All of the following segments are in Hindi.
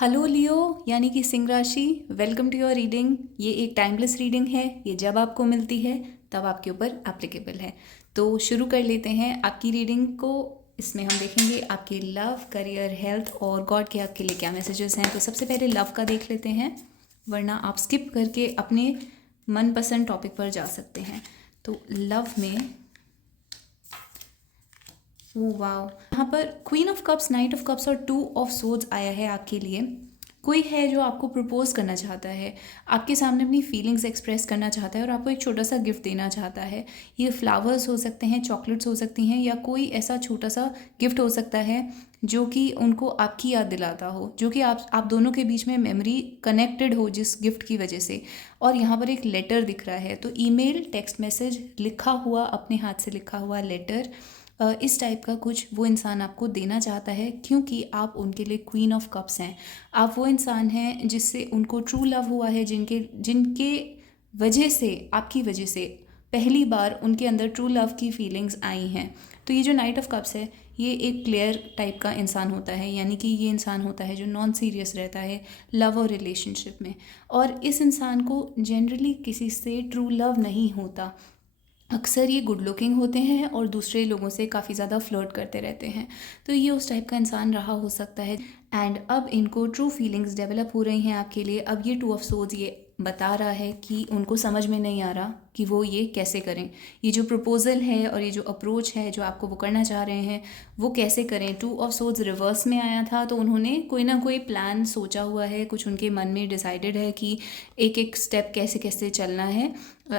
हेलो लियो यानी कि सिंह राशि, वेलकम टू योर रीडिंग। ये एक टाइमलेस रीडिंग है। ये जब आपको मिलती है तब आपके ऊपर एप्लीकेबल है। तो शुरू कर लेते हैं आपकी रीडिंग को। इसमें हम देखेंगे आपके लव, करियर, हेल्थ और गॉड के आपके लिए क्या मैसेजेस हैं। तो सबसे पहले लव का देख लेते हैं, वरना आप स्किप करके अपने मनपसंद टॉपिक पर जा सकते हैं। तो लव में ओ वाओ, यहाँ पर queen of cups, night of cups और टू ऑफ सोर्ड्स आया है आपके लिए। कोई है जो आपको प्रपोज करना चाहता है, आपके सामने अपनी फीलिंग्स एक्सप्रेस करना चाहता है और आपको एक छोटा सा गिफ्ट देना चाहता है। ये फ्लावर्स हो सकते हैं, चॉकलेट्स हो सकती हैं, या कोई ऐसा छोटा सा गिफ्ट हो सकता है जो कि उनको आपकी याद दिलाता हो, जो कि आप दोनों के बीच में मेमोरी कनेक्टेड हो जिस गिफ्ट की वजह से। और यहाँ पर एक लेटर दिख रहा है, तो ईमेल, टेक्स्ट मैसेज, लिखा हुआ, अपने हाथ से लिखा हुआ लेटर, इस टाइप का कुछ वो इंसान आपको देना चाहता है, क्योंकि आप उनके लिए क्वीन ऑफ कप्स हैं। आप वो इंसान हैं जिससे उनको ट्रू लव हुआ है, जिनके जिनके वजह से, आपकी वजह से पहली बार उनके अंदर ट्रू लव की फीलिंग्स आई हैं। तो ये जो नाइट ऑफ कप्स है, ये एक क्लियर टाइप का इंसान होता है, यानी कि ये इंसान होता है जो नॉन सीरियस रहता है लव और रिलेशनशिप में। और इस इंसान को जनरली किसी से ट्रू लव नहीं होता। अक्सर ये गुड लुकिंग होते हैं और दूसरे लोगों से काफ़ी ज़्यादा फ्लर्ट करते रहते हैं। तो ये उस टाइप का इंसान रहा हो सकता है। एंड अब इनको ट्रू फीलिंग्स डेवलप हो रही हैं आपके लिए। अब ये टू ऑफ सोर्ड्स ये बता रहा है कि उनको समझ में नहीं आ रहा कि वो ये कैसे करें। ये जो प्रपोज़ल है और ये जो अप्रोच है जो आपको वो करना चाह रहे हैं, वो कैसे करें। टू ऑफ सोर्ड्स रिवर्स में आया था, तो उन्होंने कोई ना कोई प्लान सोचा हुआ है, कुछ उनके मन में डिसाइडेड है कि एक एक स्टेप कैसे कैसे चलना है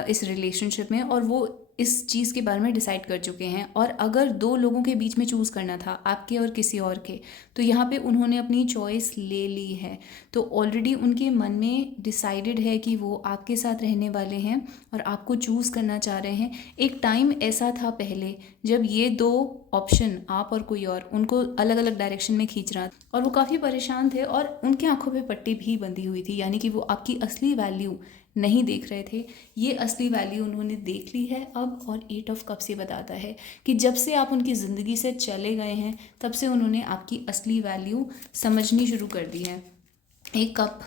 इस रिलेशनशिप में, और वो इस चीज़ के बारे में डिसाइड कर चुके हैं। और अगर दो लोगों के बीच में चूज़ करना था, आपके और किसी और के, तो यहाँ पे उन्होंने अपनी चॉइस ले ली है। तो ऑलरेडी उनके मन में डिसाइडेड है कि वो आपके साथ रहने वाले हैं और आपको चूज़ करना चाह रहे हैं। एक टाइम ऐसा था पहले जब ये दो ऑप्शन, आप और कोई और, उनको अलग अलग डायरेक्शन में खींच रहा था और वो काफ़ी परेशान थे और उनके आंखों पे पट्टी भी बंधी हुई थी, यानी कि वो आपकी असली वैल्यू नहीं देख रहे थे। ये असली वैल्यू उन्होंने देख ली है अब। और एट ऑफ कप्स ये बताता है कि जब से आप उनकी ज़िंदगी से चले गए हैं, तब से उन्होंने आपकी असली वैल्यू समझनी शुरू कर दी है। एक कप,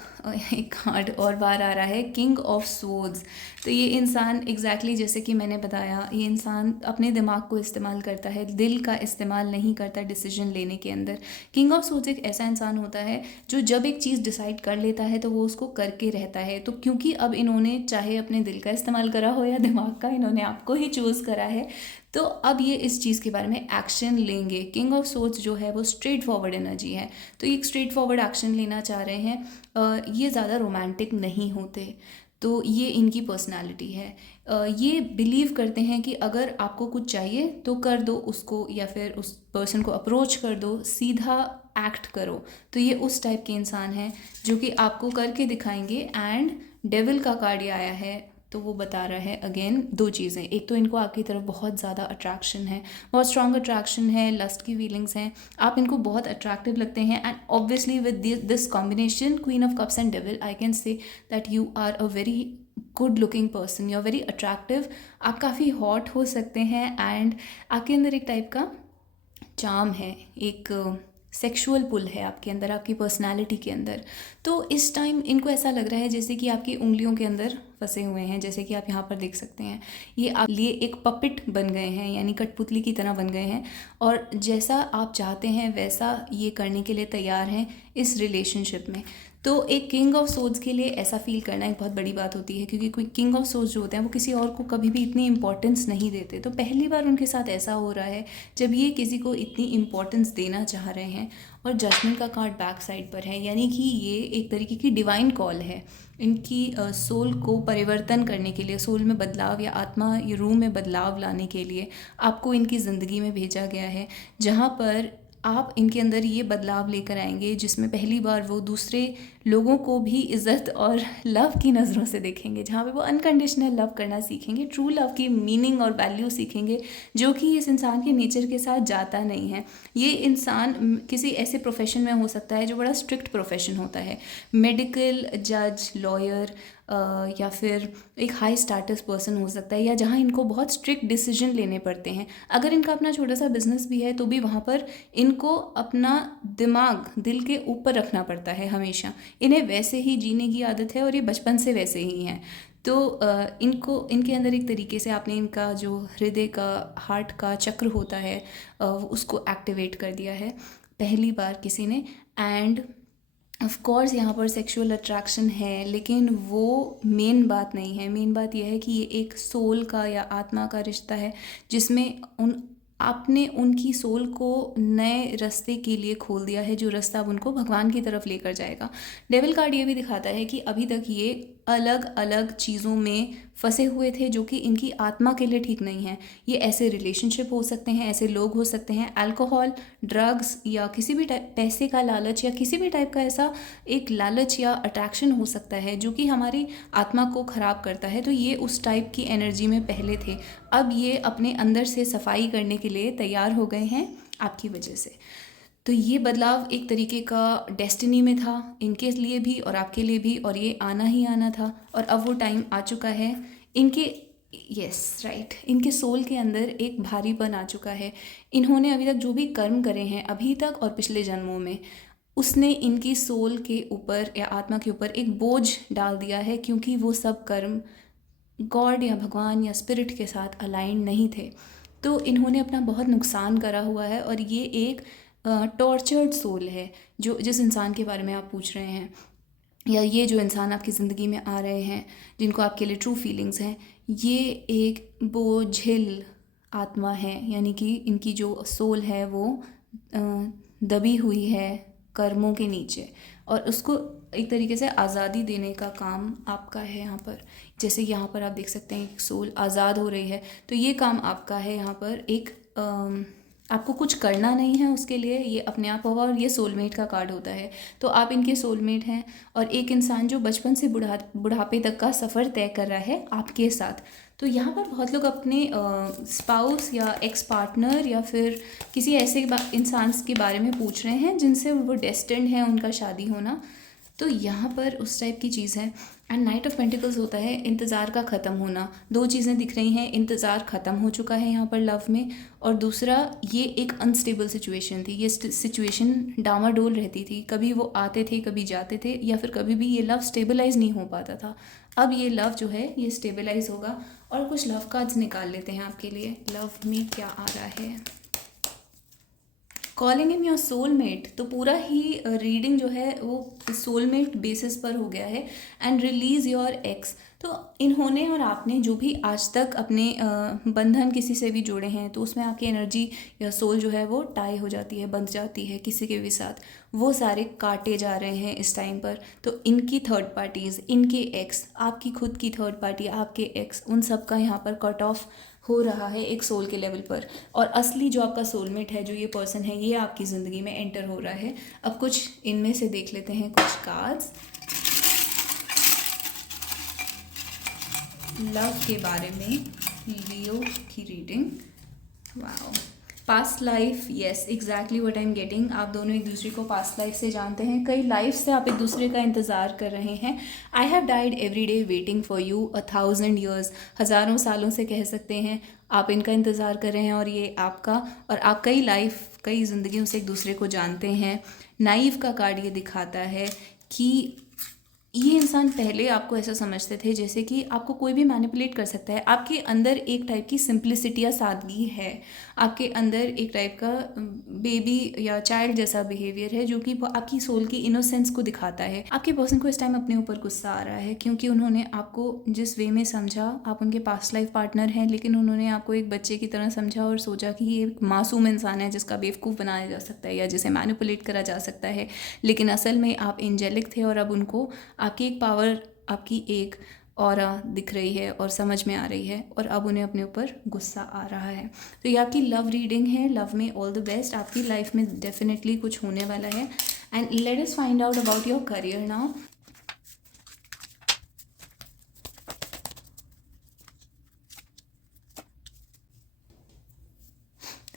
एक कार्ड और बार आ रहा है, किंग ऑफ स्वॉर्ड्स। तो ये इंसान एग्जैक्टली जैसे कि मैंने बताया, ये इंसान अपने दिमाग को इस्तेमाल करता है, दिल का इस्तेमाल नहीं करता डिसीजन लेने के अंदर। किंग ऑफ स्वॉर्ड्स एक ऐसा इंसान होता है जो जब एक चीज़ डिसाइड कर लेता है तो वो उसको करके रहता है। तो क्योंकि अब इन्होंने चाहे अपने दिल का इस्तेमाल करा हो या दिमाग का, इन्होंने आपको ही चूज़ करा है, तो अब ये इस चीज़ के बारे में एक्शन लेंगे। किंग ऑफ सोर्ड्स जो है वो स्ट्रेट फॉरवर्ड एनर्जी है, तो ये एक स्ट्रेट फॉरवर्ड एक्शन लेना चाह रहे हैं। ये ज़्यादा रोमांटिक नहीं होते, तो ये इनकी पर्सनालिटी है। ये बिलीव करते हैं कि अगर आपको कुछ चाहिए तो कर दो उसको, या फिर उस पर्सन को अप्रोच कर दो, सीधा एक्ट करो। तो ये उस टाइप के इंसान हैं जो कि आपको करके दिखाएंगे। एंड डेविल का कार्ड ये आया है, तो वो बता रहा है अगेन दो चीज़ें। एक तो इनको आपकी तरफ बहुत ज़्यादा अट्रैक्शन है, बहुत स्ट्रॉन्ग अट्रैक्शन है, लस्ट की फीलिंग्स हैं, आप इनको बहुत अट्रैक्टिव लगते हैं। And obviously with this combination, queen of cups and devil, I can say that you are a very good looking person, you are very attractive. आप काफ़ी हॉट हो सकते हैं एंड आपके अंदर एक टाइप का चार्म है, एक सेक्सुअल पुल है आपके अंदर, आपकी पर्सनालिटी के अंदर। तो इस टाइम इनको ऐसा लग रहा है जैसे कि आपकी उंगलियों के अंदर फंसे हुए हैं, जैसे कि आप यहाँ पर देख सकते हैं। ये आप लिए एक पपिट बन गए हैं, यानी कठपुतली की तरह बन गए हैं, और जैसा आप चाहते हैं वैसा ये करने के लिए तैयार हैं इस रिलेशनशिप में। तो एक किंग ऑफ सोर्ड्स के लिए ऐसा फील करना एक बहुत बड़ी बात होती है, क्योंकि कोई किंग ऑफ सोर्ड्स जो होते हैं वो किसी और को कभी भी इतनी इंपॉर्टेंस नहीं देते। तो पहली बार उनके साथ ऐसा हो रहा है जब ये किसी को इतनी इंपॉर्टेंस देना चाह रहे हैं। और जजमेंट का कार्ड बैक साइड पर है, यानी कि ये एक तरीके की डिवाइन कॉल है इनकी सोल को परिवर्तन करने के लिए, सोल में बदलाव या आत्मा या रूह में बदलाव लाने के लिए आपको इनकी ज़िंदगी में भेजा गया है, जहाँ पर आप इनके अंदर ये बदलाव लेकर आएंगे जिसमें पहली बार वो दूसरे लोगों को भी इज़्ज़त और लव की नज़रों से देखेंगे, जहाँ पे वो अनकंडीशनल लव करना सीखेंगे, ट्रू लव की मीनिंग और वैल्यू सीखेंगे, जो कि इस इंसान के नेचर के साथ जाता नहीं है। ये इंसान किसी ऐसे प्रोफेशन में हो सकता है जो बड़ा स्ट्रिक्ट प्रोफेशन होता है, मेडिकल, जज, लॉयर, या फिर एक हाई स्टेटस पर्सन हो सकता है, या जहाँ इनको बहुत स्ट्रिक्ट डिसीजन लेने पड़ते हैं। अगर इनका अपना छोटा सा बिजनेस भी है तो भी वहाँ पर इनको अपना दिमाग दिल के ऊपर रखना पड़ता है हमेशा। इन्हें वैसे ही जीने की आदत है और ये बचपन से वैसे ही हैं। तो इनको इनके अंदर एक तरीके से आपने इनका जो हृदय का हार्ट का चक्र होता है उसको एक्टिवेट कर दिया है पहली बार किसी ने। एंड ऑफ कोर्स यहाँ पर सेक्सुअल अट्रैक्शन है, लेकिन वो मेन बात नहीं है। मेन बात यह है कि ये एक सोल का या आत्मा का रिश्ता है, जिसमें आपने उनकी सोल को नए रास्ते के लिए खोल दिया है, जो रास्ता अब उनको भगवान की तरफ लेकर जाएगा। डेविल कार्ड ये भी दिखाता है कि अभी तक ये अलग अलग चीज़ों में फंसे हुए थे जो कि इनकी आत्मा के लिए ठीक नहीं है। ये ऐसे रिलेशनशिप हो सकते हैं, ऐसे लोग हो सकते हैं, अल्कोहल, ड्रग्स, या किसी भी टाइप पैसे का लालच, या किसी भी टाइप का ऐसा एक लालच या अट्रैक्शन हो सकता है जो कि हमारी आत्मा को ख़राब करता है। तो ये उस टाइप की एनर्जी में पहले थे। अब ये अपने अंदर से सफाई करने के लिए तैयार हो गए हैं आपकी वजह से। तो ये बदलाव एक तरीके का डेस्टिनी में था इनके लिए भी और आपके लिए भी, और ये आना ही आना था। और अब वो टाइम आ चुका है इनके, यस राइट, इनके सोल के अंदर एक भारीपन आ चुका है। इन्होंने अभी तक जो भी कर्म करे हैं अभी तक और पिछले जन्मों में, उसने इनकी सोल के ऊपर या आत्मा के ऊपर एक बोझ डाल दिया है, क्योंकि वो सब कर्म गॉड या भगवान या स्पिरिट के साथ अलाइन नहीं थे। तो इन्होंने अपना बहुत नुकसान करा हुआ है। और ये एक टॉर्चर्ड सोल है जो जिस इंसान के बारे में आप पूछ रहे हैं, या ये जो इंसान आपकी ज़िंदगी में आ रहे हैं जिनको आपके लिए ट्रू फीलिंग्स हैं, ये एक बोझिल आत्मा है। यानी कि इनकी जो सोल है वो दबी हुई है कर्मों के नीचे, और उसको एक तरीके से आज़ादी देने का काम आपका है यहाँ पर। जैसे यहाँ पर आप देख सकते हैं कि सोल आज़ाद हो रही है, तो ये काम आपका है यहाँ पर। एक आपको कुछ करना नहीं है उसके लिए, ये अपने आप होगा। और ये सोलमेट का कार्ड होता है, तो आप इनके सोलमेट हैं। और एक इंसान जो बचपन से बुढ़ापे तक का सफ़र तय कर रहा है आपके साथ। तो यहाँ पर बहुत लोग अपने स्पाउस या एक्स पार्टनर या फिर किसी ऐसे इंसान के बारे में पूछ रहे हैं जिनसे वो डेस्टिन्ड है उनका शादी होना। तो यहाँ पर उस टाइप की चीज़ है। एंड नाइट ऑफ पेंटिकल्स होता है इंतज़ार का ख़त्म होना। दो चीज़ें दिख रही हैं, इंतज़ार ख़त्म हो चुका है यहाँ पर लव में, और दूसरा ये एक अनस्टेबल सिचुएशन थी। ये सिचुएशन डामाडोल रहती थी, कभी वो आते थे कभी जाते थे, या फिर कभी भी ये लव स्टेबलाइज नहीं हो पाता था। अब ये लव जो है ये स्टेबलाइज होगा। और कुछ लव कार्ड्स निकाल लेते हैं आपके लिए, लव में क्या आ रहा है। कॉलिंग हिम योर सोलमेट, तो पूरा ही रीडिंग जो है वो सोलमेट बेसिस पर हो गया है। एंड रिलीज़ योर एक्स, तो इन्होंने और आपने जो भी आज तक अपने बंधन किसी से भी जोड़े हैं, तो उसमें आपकी एनर्जी या सोल जो है वो टाई हो जाती है, बंध जाती है किसी के भी साथ, वो सारे काटे जा रहे हैं इस टाइम पर। तो इनकी थर्ड पार्टीज़, इनके एक्स, आपकी खुद की थर्ड पार्टी, आपके एक्स, उन सब का यहाँ पर कट ऑफ हो रहा है एक सोल के लेवल पर। और असली जो आपका सोलमेट है, जो ये पर्सन है, ये आपकी ज़िंदगी में एंटर हो रहा है। अब कुछ इनमें से देख लेते हैं कुछ कार्ड्स लव के बारे में, लियो की reading. Wow, past life, yes exactly what I am getting. आप दोनों एक दूसरे को पास्ट लाइफ से जानते हैं, कई लाइफ से आप एक दूसरे का इंतज़ार कर रहे हैं। I have died every day waiting for you 1000 years, हज़ारों सालों से कह सकते हैं आप इनका इंतज़ार कर रहे हैं, और ये आपका। और आप कई लाइफ, कई ज़िंदगियों से एक दूसरे को जानते हैं। नाइव का कार्ड ये दिखाता है कि ये इंसान पहले आपको ऐसा समझते थे जैसे कि आपको कोई भी मैनिपुलेट कर सकता है। आपके अंदर एक टाइप की सिंप्लिसिटी या सादगी है, आपके अंदर एक टाइप का बेबी या चाइल्ड जैसा बिहेवियर है, जो कि आपकी सोल की इनोसेंस को दिखाता है। आपके पर्सन को इस टाइम अपने ऊपर गुस्सा आ रहा है, क्योंकि उन्होंने आपको जिस वे में समझा, आप उनके पास्ट लाइफ पार्टनर हैं, लेकिन उन्होंने आपको एक बच्चे की तरह समझा और सोचा कि ये एक मासूम इंसान है जिसका बेवकूफ़ बनाया जा सकता है या जिसे मैनिपुलेट करा जा सकता है। लेकिन असल में आप एंजेलिक थे, और अब उनको आपकी एक पावर, आपकी एक ऑरा दिख रही है और समझ में आ रही है, और अब उन्हें अपने ऊपर गुस्सा आ रहा है। तो ये आपकी लव रीडिंग है। लव में ऑल द बेस्ट, आपकी लाइफ में डेफिनेटली कुछ होने वाला है। And let us find out about your career now.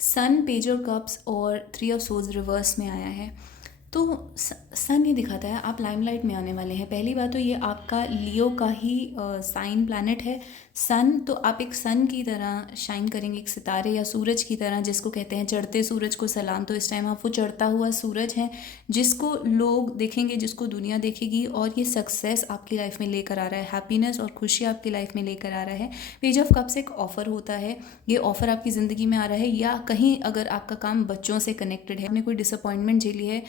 Sun, page of cups और 3 ऑफ सोर्ड्स रिवर्स में आया है। तो सन ये दिखाता है आप लाइमलाइट में आने वाले हैं। पहली बात तो ये आपका लियो का ही साइन प्लैनेट है सन। तो आप एक सन की तरह शाइन करेंगे, एक सितारे या सूरज की तरह, जिसको कहते हैं चढ़ते सूरज को सलाम। तो इस टाइम आप वो चढ़ता हुआ सूरज हैं जिसको लोग देखेंगे, जिसको दुनिया देखेगी, और ये सक्सेस आपकी लाइफ में लेकर आ रहा है, हैप्पीनेस और खुशी आपकी लाइफ में लेकर आ रहा है। पेज ऑफ कप्स एक ऑफ़र होता है, ये ऑफ़र आपकी ज़िंदगी में आ रहा है, या कहीं अगर आपका काम बच्चों से कनेक्टेड है, आपने कोई डिसअपॉइंटमेंट झेली है,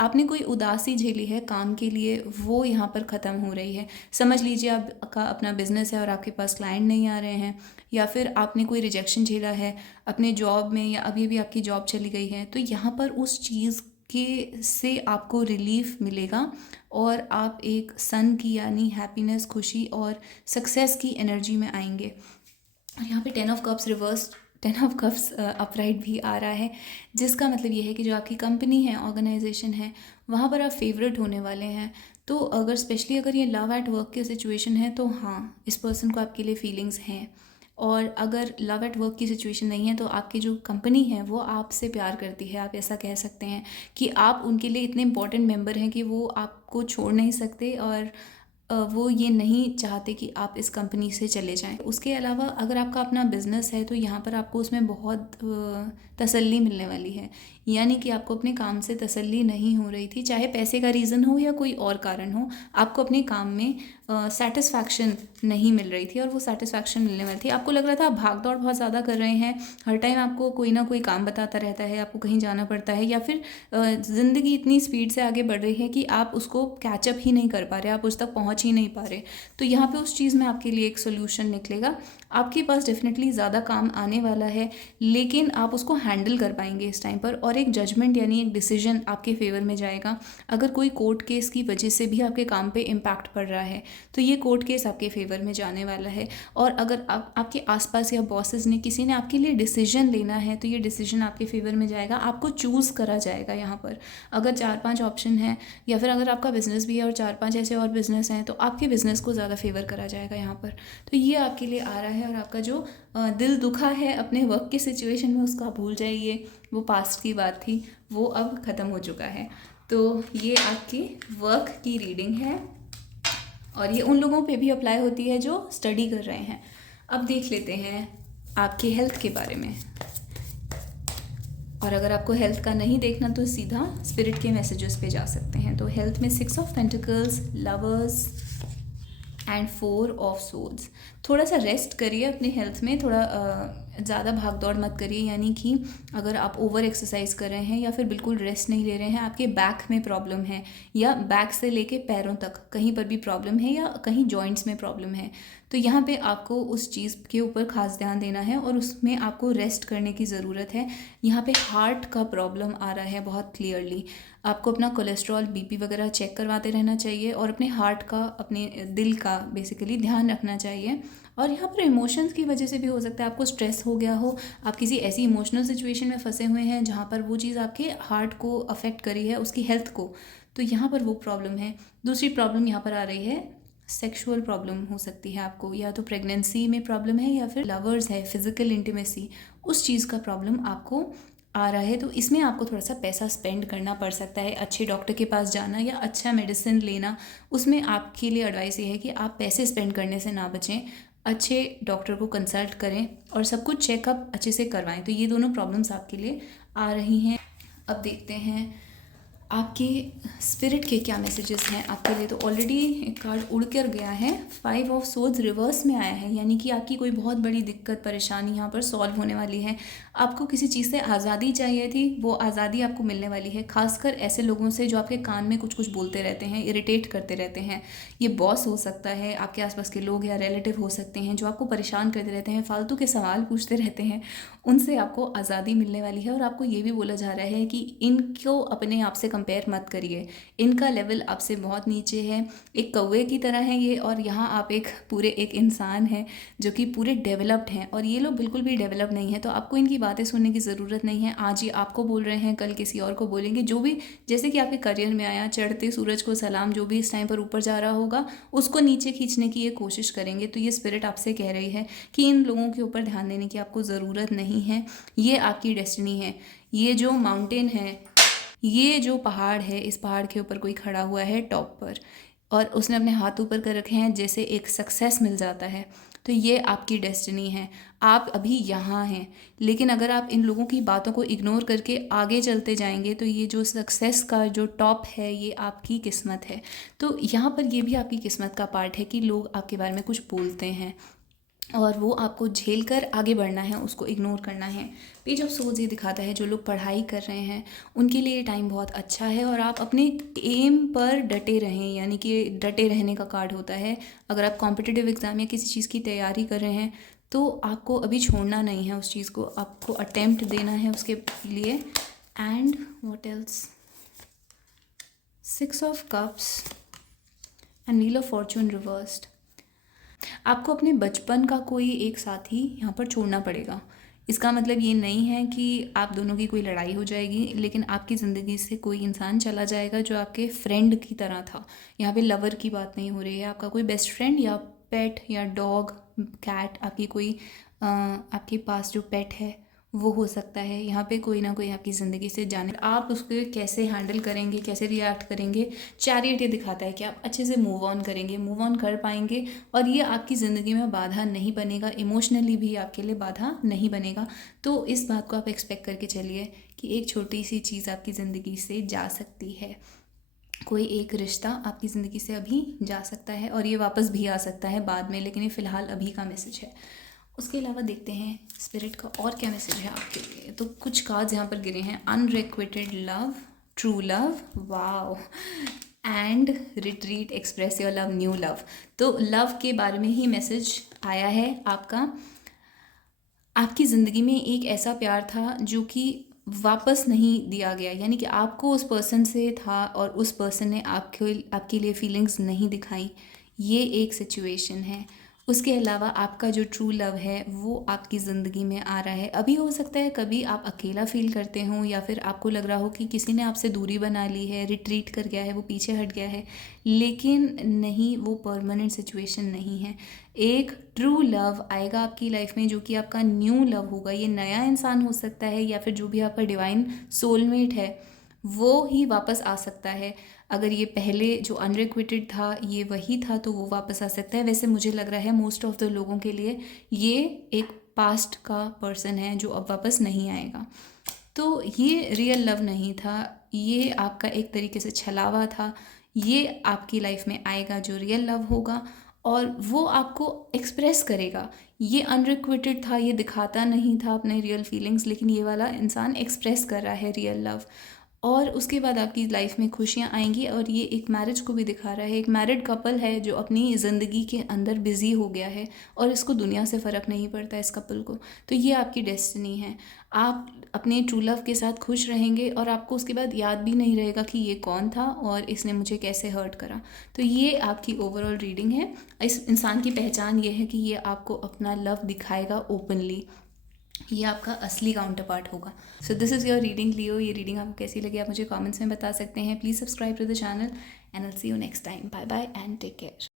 आपने कोई उदासी झेली है काम के लिए, वो यहाँ पर ख़त्म हो रही है। समझ लीजिए आपका अपना बिजनेस है और आपके पास क्लाइंट नहीं आ रहे हैं, या फिर आपने कोई रिजेक्शन झेला है अपने जॉब में, या अभी भी आपकी जॉब चली गई है, तो यहाँ पर उस चीज़ के से आपको रिलीफ मिलेगा और आप एक सन की यानी हैप्पीनेस, खुशी और सक्सेस की एनर्जी में आएंगे। और यहाँ पे 10 of cups reverse, 10 of cups upright भी आ रहा है, जिसका मतलब ये है कि जो आपकी कंपनी है, ऑर्गेनाइजेशन है, वहाँ पर आप फेवरेट होने वाले हैं। तो अगर स्पेशली अगर ये लव एट वर्क की सिचुएशन है तो हाँ, इस पर्सन को आपके लिए फीलिंग्स हैं। और अगर लव एट वर्क की सिचुएशन नहीं है तो आपकी जो कंपनी है वो आपसे प्यार करती है। आप ऐसा कह सकते हैं कि आप उनके लिए इतने इंपॉर्टेंट मेंबर हैं कि वो आपको छोड़ नहीं सकते, और वो ये नहीं चाहते कि आप इस कंपनी से चले जाएं। उसके अलावा अगर आपका अपना बिज़नेस है तो यहाँ पर आपको उसमें बहुत तसल्ली मिलने वाली है, यानी कि आपको अपने काम से तसल्ली नहीं हो रही थी, चाहे पैसे का रीज़न हो या कोई और कारण हो, आपको अपने काम में सेटिस्फैक्शन नहीं मिल रही थी और वो सेटिस्फैक्शन मिलने वाली थी। आपको लग रहा था आप भाग दौड़ बहुत ज़्यादा कर रहे हैं, हर टाइम आपको कोई ना कोई काम बताता रहता है, आपको कहीं जाना पड़ता है, या फिर ज़िंदगी इतनी स्पीड से आगे बढ़ रही है कि आप उसको कैचअप ही नहीं कर पा रहे, आप उस तक पहुंच ही नहीं पा रहे। तो यहाँ पे उस चीज़ में आपके लिए एक सोल्यूशन निकलेगा। आपके पास डेफिनेटली ज़्यादा काम आने वाला है, लेकिन आप उसको हैंडल कर पाएंगे इस टाइम पर, और एक जजमेंट यानी एक डिसीजन आपके फेवर में जाएगा। अगर कोई कोर्ट केस की वजह से भी आपके काम पे इम्पैक्ट पड़ रहा है तो ये कोर्ट केस आपके फेवर में जाने वाला है। और अगर आपके आसपास या बॉसेस ने, किसी ने आपके लिए डिसीजन लेना है तो ये डिसीजन आपके फेवर में जाएगा, आपको चूज़ करा जाएगा। यहाँ पर अगर 4-5 ऑप्शन हैं, या फिर अगर आपका बिज़नेस भी है और 4-5 ऐसे और बिज़नेस हैं, तो आपके बिज़नेस को ज़्यादा फेवर करा जाएगा यहाँ पर। तो ये आपके लिए आ रहा है, और आपका जो दिल दुखा है अपने वर्क की सिचुएशन में, उसका भूल जाइए, वो पास्ट की बात थी, वो अब ख़त्म हो चुका है। तो ये आपकी वर्क की रीडिंग है, और ये उन लोगों पे भी अप्लाई होती है जो स्टडी कर रहे हैं। अब देख लेते हैं आपकी हेल्थ के बारे में। और अगर आपको हेल्थ का नहीं देखना तो सीधा स्पिरिट के मैसेजेस पे जा सकते हैं। तो हेल्थ में 6 of pentacles, lovers and 4 of swords. थोड़ा सा रेस्ट करिए अपने हेल्थ में, थोड़ा ज़्यादा भाग दौड़ मत करिए, यानी कि अगर आप ओवर एक्सरसाइज कर रहे हैं या फिर बिल्कुल रेस्ट नहीं ले रहे हैं, आपके बैक में प्रॉब्लम है, या बैक से लेके पैरों तक कहीं पर भी प्रॉब्लम है, या कहीं जॉइंट्स में प्रॉब्लम है, तो यहाँ पे आपको उस चीज़ के ऊपर खास ध्यान देना है और उसमें आपको रेस्ट करने की ज़रूरत है। यहाँ पे हार्ट का प्रॉब्लम आ रहा है बहुत क्लियरली। आपको अपना कोलेस्ट्रॉल, बीपी वगैरह चेक करवाते रहना चाहिए, और अपने हार्ट का, अपने दिल का बेसिकली ध्यान रखना चाहिए। और यहाँ पर इमोशंस की वजह से भी हो सकता है आपको स्ट्रेस हो गया हो, आप किसी ऐसी इमोशनल सिचुएशन में फंसे हुए हैं जहाँ पर वो चीज़ आपके हार्ट को अफेक्ट करी है, उसकी हेल्थ को, तो यहाँ पर वो प्रॉब्लम है। दूसरी प्रॉब्लम यहाँ पर आ रही है, सेक्सुअल प्रॉब्लम हो सकती है आपको, या तो प्रेगनेंसी में प्रॉब्लम है, या फिर लवर्स है, फिजिकल इंटीमेसी, उस चीज़ का प्रॉब्लम आपको आ रहा है। तो इसमें आपको थोड़ा सा पैसा स्पेंड करना पड़ सकता है, अच्छे डॉक्टर के पास जाना या अच्छा मेडिसिन लेना। उसमें आपके लिए एडवाइस ये है कि आप पैसे स्पेंड करने से ना बचें, अच्छे डॉक्टर को कंसल्ट करें और सब कुछ चेकअप अच्छे से करवाएं। तो ये दोनों प्रॉब्लम्स आपके लिए आ रही हैं। अब देखते हैं आपके स्पिरिट के क्या मैसेजेस हैं आपके लिए। तो ऑलरेडी एक कार्ड उड़ कर गया है, 5 ऑफ सोर्ड्स रिवर्स में आया है, यानी कि आपकी कोई बहुत बड़ी दिक्कत, परेशानी यहाँ पर सॉल्व होने वाली है। आपको किसी चीज़ से आज़ादी चाहिए थी, वो आज़ादी आपको मिलने वाली है। खासकर ऐसे लोगों से जो आपके कान में कुछ कुछ बोलते रहते हैं, इरिटेट करते रहते हैं। ये बॉस हो सकता है, आपके आसपास के लोग या रिलेटिव हो सकते हैं जो आपको परेशान करते रहते हैं, फालतू के सवाल पूछते रहते हैं। उनसे आपको आज़ादी मिलने वाली है, और आपको ये भी बोला जा रहा है कि इनको अपने आप से कंपेयर मत करिए, इनका लेवल आपसे बहुत नीचे है। एक कौवे की तरह है ये, और यहाँ आप एक इंसान हैं जो कि पूरे डेवलप्ड हैं, और ये लोग बिल्कुल भी डेवलप नहीं है। तो आपको इनकी बातें सुनने की ज़रूरत नहीं है। आज ये आपको बोल रहे हैं, कल किसी और को बोलेंगे। जो भी, जैसे कि आपके करियर में आया, चढ़ते सूरज को सलाम, जो भी इस टाइम पर ऊपर जा रहा होगा उसको नीचे खींचने की ये कोशिश करेंगे। तो ये स्पिरिट आपसे कह रही है कि इन लोगों के ऊपर ध्यान देने की आपको ज़रूरत नहीं है, ये आपकी डेस्टिनी है। ये जो माउंटेन है, ये जो पहाड़ है, इस पहाड़ के ऊपर कोई खड़ा हुआ है टॉप पर, और उसने अपने हाथ ऊपर कर रखे हैं जैसे एक सक्सेस मिल जाता है। तो ये आपकी डेस्टिनी है। आप अभी यहाँ हैं, लेकिन अगर आप इन लोगों की बातों को इग्नोर करके आगे चलते जाएंगे तो ये जो सक्सेस का जो टॉप है ये आपकी किस्मत है। तो यहाँ पर ये भी आपकी किस्मत का पार्ट है कि लोग आपके बारे में कुछ बोलते हैं और वो आपको झेल कर आगे बढ़ना है, उसको इग्नोर करना है। पेज ऑफ सोल्स ये दिखाता है जो लोग पढ़ाई कर रहे हैं उनके लिए ये टाइम बहुत अच्छा है, और आप अपने एम पर डटे रहें, यानी कि डटे रहने का कार्ड होता है। अगर आप कॉम्पिटिटिव एग्ज़ाम या किसी चीज़ की तैयारी कर रहे हैं तो आपको अभी छोड़ना नहीं है उस चीज़ को, आपको अटेम्प्ट देना है उसके लिए। And what else, 6 of cups and wheel of Fortune reversed. आपको अपने बचपन का कोई एक साथी यहाँ पर छोड़ना पड़ेगा। इसका मतलब ये नहीं है कि आप दोनों की कोई लड़ाई हो जाएगी, लेकिन आपकी ज़िंदगी से कोई इंसान चला जाएगा जो आपके फ्रेंड की तरह था। यहाँ पे लवर की बात नहीं हो रही है, आपका कोई बेस्ट फ्रेंड या पेट या डॉग कैट, आपकी कोई आपके पास जो पेट है वो हो सकता है। यहाँ पे कोई ना कोई आपकी ज़िंदगी से जाने, आप उसको कैसे हैंडल करेंगे, कैसे रिएक्ट करेंगे। चैरियट ये दिखाता है कि आप अच्छे से मूव ऑन करेंगे, मूव ऑन कर पाएंगे, और ये आपकी ज़िंदगी में बाधा नहीं बनेगा, इमोशनली भी आपके लिए बाधा नहीं बनेगा। तो इस बात को आप एक्सपेक्ट करके चलिए कि एक छोटी सी चीज़ आपकी ज़िंदगी से जा सकती है। कोई एक रिश्ता आपकी ज़िंदगी से अभी जा सकता है और ये वापस भी आ सकता है बाद में, लेकिन ये फ़िलहाल अभी का मैसेज है। उसके अलावा देखते हैं स्पिरिट का और क्या मैसेज है आपके लिए। तो कुछ कार्ड्स यहाँ पर गिरे हैं, unrequited love, true love, wow, and retreat, express your love, new love. तो लव के बारे में ही मैसेज आया है आपका। आपकी ज़िंदगी में एक ऐसा प्यार था जो कि वापस नहीं दिया गया, यानी कि आपको उस पर्सन से था और उस पर्सन ने आपके लिए फीलिंग्स नहीं दिखाई, ये एक सिचुएशन है। उसके अलावा आपका जो ट्रू लव है वो आपकी ज़िंदगी में आ रहा है। अभी हो सकता है कभी आप अकेला फील करते हो, या फिर आपको लग रहा हो कि किसी ने आपसे दूरी बना ली है, रिट्रीट कर गया है, वो पीछे हट गया है, लेकिन नहीं, वो परमानेंट सिचुएशन नहीं है। एक ट्रू लव आएगा आपकी लाइफ में जो कि आपका न्यू लव होगा। ये नया इंसान हो सकता है या फिर जो भी आपका डिवाइन सोलमेट है वो ही वापस आ सकता है। अगर ये पहले जो अनरिक्विटेड था ये वही था तो वो वापस आ सकता है। वैसे मुझे लग रहा है मोस्ट ऑफ द लोगों के लिए ये एक पास्ट का पर्सन है जो अब वापस नहीं आएगा। तो ये रियल लव नहीं था, ये आपका एक तरीके से छलावा था। ये आपकी लाइफ में आएगा जो रियल लव होगा और वो आपको एक्सप्रेस करेगा। ये अनरिक्विटेड था, ये दिखाता नहीं था अपने रियल फीलिंग्स, लेकिन ये वाला इंसान एक्सप्रेस कर रहा है रियल लव। और उसके बाद आपकी लाइफ में खुशियाँ आएंगी। और ये एक मैरिज को भी दिखा रहा है, एक मैरिड कपल है जो अपनी ज़िंदगी के अंदर बिज़ी हो गया है और इसको दुनिया से फ़र्क नहीं पड़ता इस कपल को। तो ये आपकी डेस्टिनी है। आप अपने ट्रू लव के साथ खुश रहेंगे और आपको उसके बाद याद भी नहीं रहेगा कि ये कौन था और इसने मुझे कैसे हर्ट करा। तो ये आपकी ओवरऑल रीडिंग है। इस इंसान की पहचान ये है कि ये आपको अपना लव दिखाएगा ओपनली, ये आपका असली काउंटर पार्ट होगा। So this is your reading Leo. ये रीडिंग आपको कैसी लगी आप मुझे कमेंट्स में बता सकते हैं। Please subscribe to the channel and I will see you next time. Bye bye and take care.